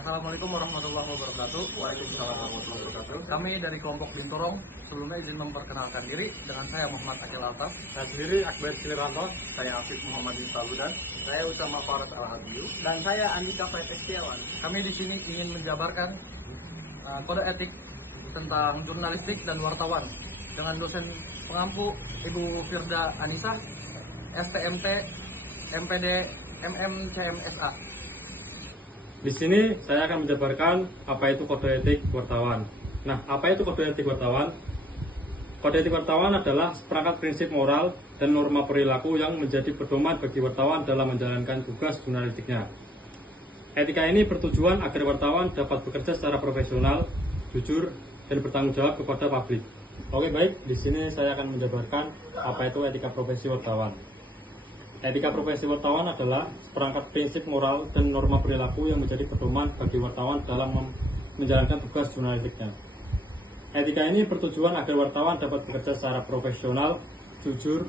Assalamualaikum warahmatullahi wabarakatuh. Waalaikumsalam warahmatullahi wabarakatuh. Kami dari kelompok Bintorong sebelumnya izin memperkenalkan diri dengan saya Muhammad Akil Altaf, Saya sendiri Akbar Siliranto. saya Afif Muhammad bin Saludan, Saya Usama Farad Al-Habiyu. Dan saya Andika Faith Setiawan. kami di sini ingin menjabarkan kode etik tentang jurnalistik dan wartawan dengan dosen pengampu Ibu Firda Anissa, STMT, MPD, MMCMSA. Di sini saya akan menjabarkan apa itu kode etik wartawan. Nah, apa itu kode etik wartawan? Kode etik wartawan adalah seperangkat prinsip moral dan norma perilaku yang menjadi pedoman bagi wartawan dalam menjalankan tugas jurnalistiknya. Etika ini bertujuan agar wartawan dapat bekerja secara profesional, jujur, dan bertanggung jawab kepada publik. Oke, baik. Di sini saya akan menjabarkan apa itu etika profesi wartawan. Etika profesi wartawan adalah seperangkat prinsip moral dan norma perilaku yang menjadi pedoman bagi wartawan dalam menjalankan tugas jurnalistiknya. Etika ini bertujuan agar wartawan dapat bekerja secara profesional, jujur,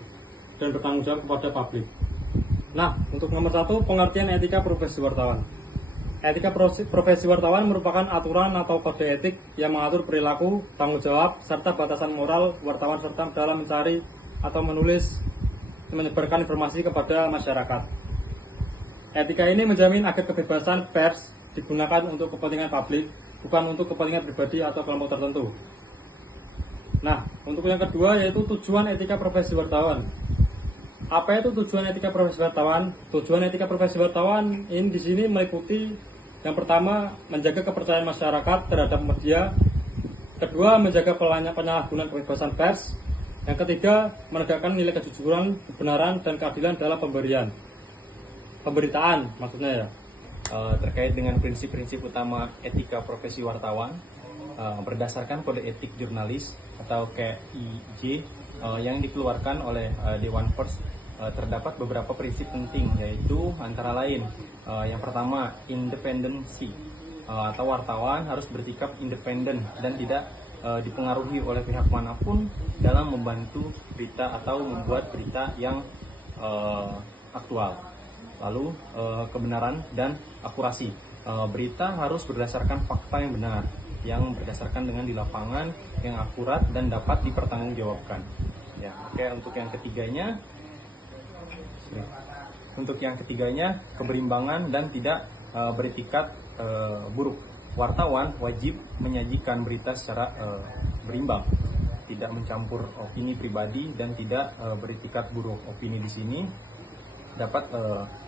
dan bertanggung jawab kepada publik. Nah, untuk nomor 1, pengertian etika profesi wartawan. Etika profesi wartawan merupakan aturan atau kode etik yang mengatur perilaku, tanggung jawab, serta batasan moral wartawan serta dalam mencari atau menyebarkan informasi kepada masyarakat. Etika ini menjamin agar kebebasan pers digunakan untuk kepentingan publik, bukan untuk kepentingan pribadi atau kelompok tertentu. Nah, untuk yang kedua yaitu tujuan etika profesi wartawan. Apa itu tujuan etika profesi wartawan? Tujuan etika profesi wartawan ini di sini meliputi yang pertama, menjaga kepercayaan masyarakat terhadap media. Kedua, menjaga penyalahgunaan kebebasan pers. Yang ketiga, menegakkan nilai kejujuran, kebenaran, dan keadilan dalam pemberitaan maksudnya ya. Terkait dengan prinsip-prinsip utama etika profesi wartawan, berdasarkan kode etik jurnalis atau KIJ yang dikeluarkan oleh Dewan Pers, terdapat beberapa prinsip penting, yaitu antara lain yang pertama, independensi atau wartawan harus bersikap independen dan tidak dipengaruhi oleh pihak manapun dalam membantu berita atau membuat berita yang aktual. Lalu kebenaran dan akurasi. Berita harus berdasarkan fakta yang benar, yang berdasarkan dengan di lapangan, yang akurat dan dapat dipertanggungjawabkan. Ya, oke. Untuk yang ketiganya keberimbangan dan tidak beretikat buruk. Wartawan wajib menyajikan berita secara berimbang, tidak mencampur opini pribadi dan tidak beretikat buruk. Opini di sini dapat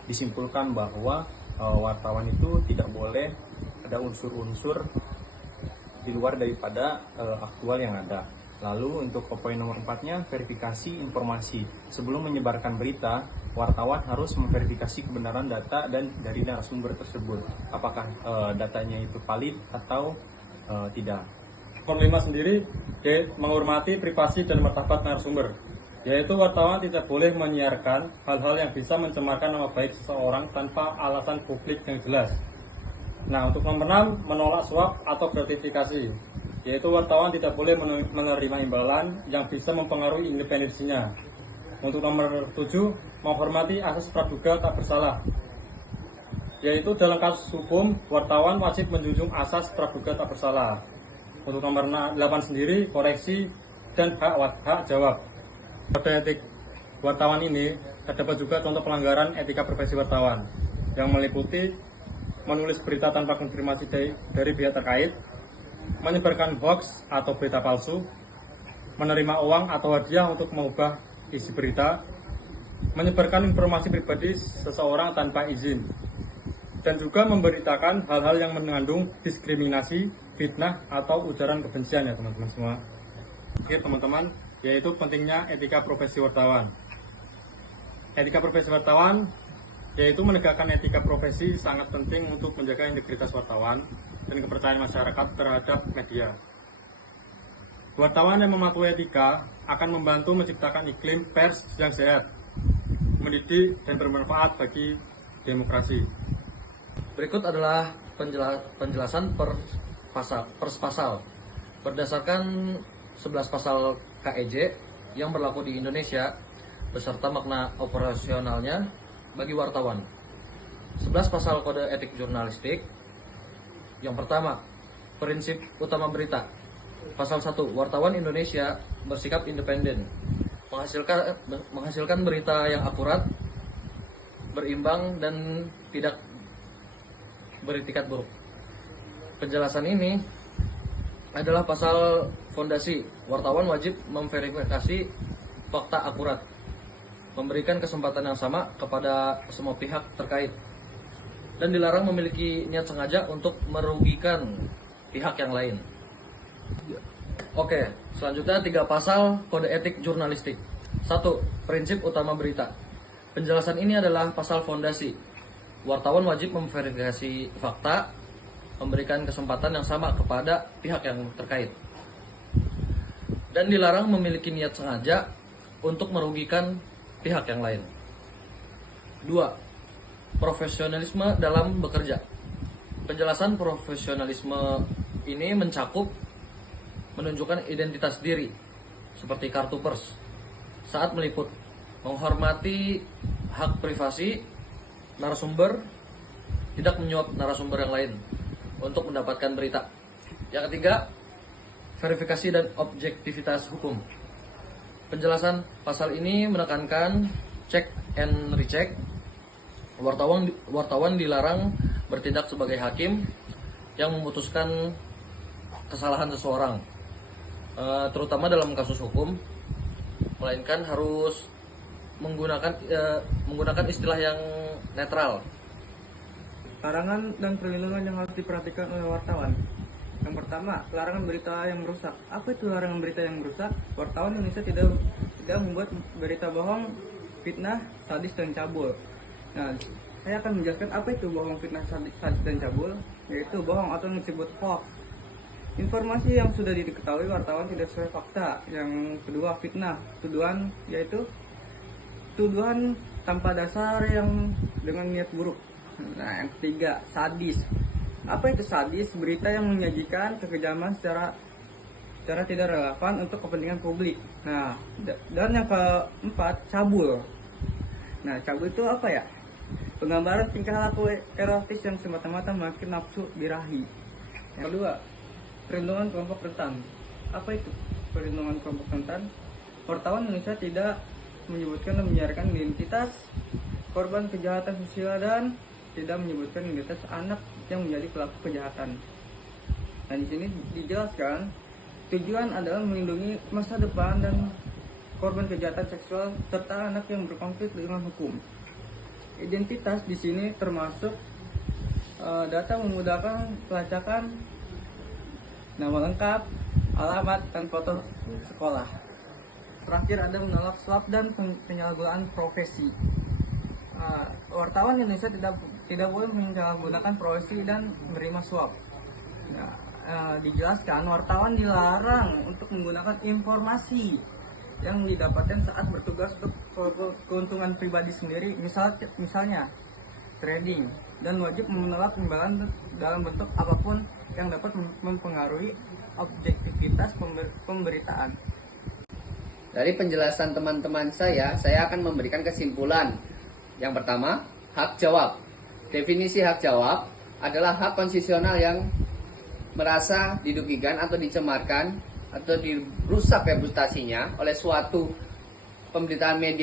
disimpulkan bahwa wartawan itu tidak boleh ada unsur-unsur di luar daripada aktual yang ada. Lalu untuk poin nomor 4-nya, verifikasi informasi. Sebelum menyebarkan berita, wartawan harus memverifikasi kebenaran data dan dari narasumber tersebut. Apakah datanya itu valid atau tidak. Nomor 5 sendiri yaitu menghormati privasi dan martabat narasumber, yaitu wartawan tidak boleh menyiarkan hal-hal yang bisa mencemarkan nama baik seseorang tanpa alasan publik yang jelas. Nah, untuk nomor 6, menolak suap atau gratifikasi, yaitu wartawan tidak boleh menerima imbalan yang bisa mempengaruhi independensinya. Untuk nomor 7, menghormati asas praduga tak bersalah, yaitu dalam kasus hukum, wartawan wajib menjunjung asas praduga tak bersalah. Untuk nomor 8 sendiri, koreksi dan hak jawab. Kode etik wartawan ini terdapat juga contoh pelanggaran etika profesi wartawan, yang meliputi menulis berita tanpa konfirmasi dari pihak terkait, menyebarkan hoax atau berita palsu, menerima uang atau hadiah untuk mengubah isi berita, menyebarkan informasi pribadi seseorang tanpa izin, dan juga memberitakan hal-hal yang mengandung diskriminasi, fitnah, atau ujaran kebencian ya teman-teman semua. Oke teman-teman, yaitu pentingnya etika profesi wartawan. Etika profesi wartawan yaitu menegakkan etika profesi sangat penting untuk menjaga integritas wartawan dan kepercayaan masyarakat terhadap media. Wartawan yang mematuhi etika akan membantu menciptakan iklim pers yang sehat, mendidik, dan bermanfaat bagi demokrasi. Berikut adalah penjelasan per pasal. Berdasarkan 11 pasal KEJ yang berlaku di Indonesia beserta makna operasionalnya bagi wartawan. 11 pasal kode etik jurnalistik Yang pertama, prinsip utama berita. Pasal 1, wartawan Indonesia bersikap independen, menghasilkan berita yang akurat, berimbang, dan tidak beretikat buruk. Penjelasan ini adalah pasal fondasi. Wartawan wajib memverifikasi fakta akurat, memberikan kesempatan yang sama kepada semua pihak terkait, dan dilarang memiliki niat sengaja untuk merugikan pihak yang lain. Oke, selanjutnya 3 pasal kode etik jurnalistik. 1. Prinsip utama berita. Penjelasan ini adalah pasal fondasi. Wartawan wajib memverifikasi fakta, memberikan kesempatan yang sama kepada pihak yang terkait, dan dilarang memiliki niat sengaja untuk merugikan pihak yang lain. 2. Profesionalisme dalam bekerja. Penjelasan profesionalisme ini mencakup menunjukkan identitas diri seperti kartu pers saat meliput, menghormati hak privasi narasumber, tidak menyuap narasumber yang lain untuk mendapatkan berita. Yang ketiga, verifikasi dan objektivitas hukum. Penjelasan pasal ini menekankan check and recheck. Wartawan dilarang bertindak sebagai hakim yang memutuskan kesalahan seseorang, terutama dalam kasus hukum, melainkan harus menggunakan istilah yang netral. Larangan dan perlindungan yang harus diperhatikan oleh wartawan. Yang pertama, larangan berita yang merusak. Apa itu larangan berita yang merusak? Wartawan Indonesia tidak membuat berita bohong, fitnah, sadis, dan cabul. Nah, saya akan menjelaskan apa itu bohong, fitnah, sadis, dan cabul, yaitu bohong atau yang disebut hoax. Informasi yang sudah diketahui wartawan tidak sesuai fakta. Yang kedua, fitnah, tuduhan, yaitu tuduhan tanpa dasar yang dengan niat buruk. Nah, yang ketiga, sadis. Apa itu sadis? Berita yang menyajikan kekejaman secara tidak relevan untuk kepentingan publik. Nah, dan yang keempat, cabul. Nah, cabul itu apa ya? Penggambaran tingkah laku erotis yang semata-mata makin nafsu birahi. Yang kedua, perlindungan kelompok rentan. Apa itu perlindungan kelompok rentan? Wartawan Indonesia tidak menyebutkan dan menyiarkan identitas korban kejahatan sosial dan tidak menyebutkan identitas anak yang menjadi pelaku kejahatan. Dan di sini dijelaskan tujuan adalah melindungi masa depan dan korban kejahatan seksual serta anak yang berkonflik dengan hukum. Identitas di sini termasuk data memudahkan pelacakan nama lengkap, alamat, dan foto sekolah. Terakhir ada menolak suap dan penyalahgunaan profesi. Wartawan Indonesia tidak boleh menyalahgunakan profesi dan menerima suap. Dijelaskan wartawan dilarang untuk menggunakan informasi yang didapatkan saat bertugas untuk keuntungan pribadi sendiri, misalnya trading, dan wajib menolak imbalan dalam bentuk apapun yang dapat mempengaruhi objektivitas pemberitaan. Dari penjelasan teman-teman saya akan memberikan kesimpulan. Yang pertama, hak jawab. Definisi hak jawab adalah hak konstitusional yang merasa didugikan atau dicemarkan atau dirusak reputasinya oleh suatu pemberitaan media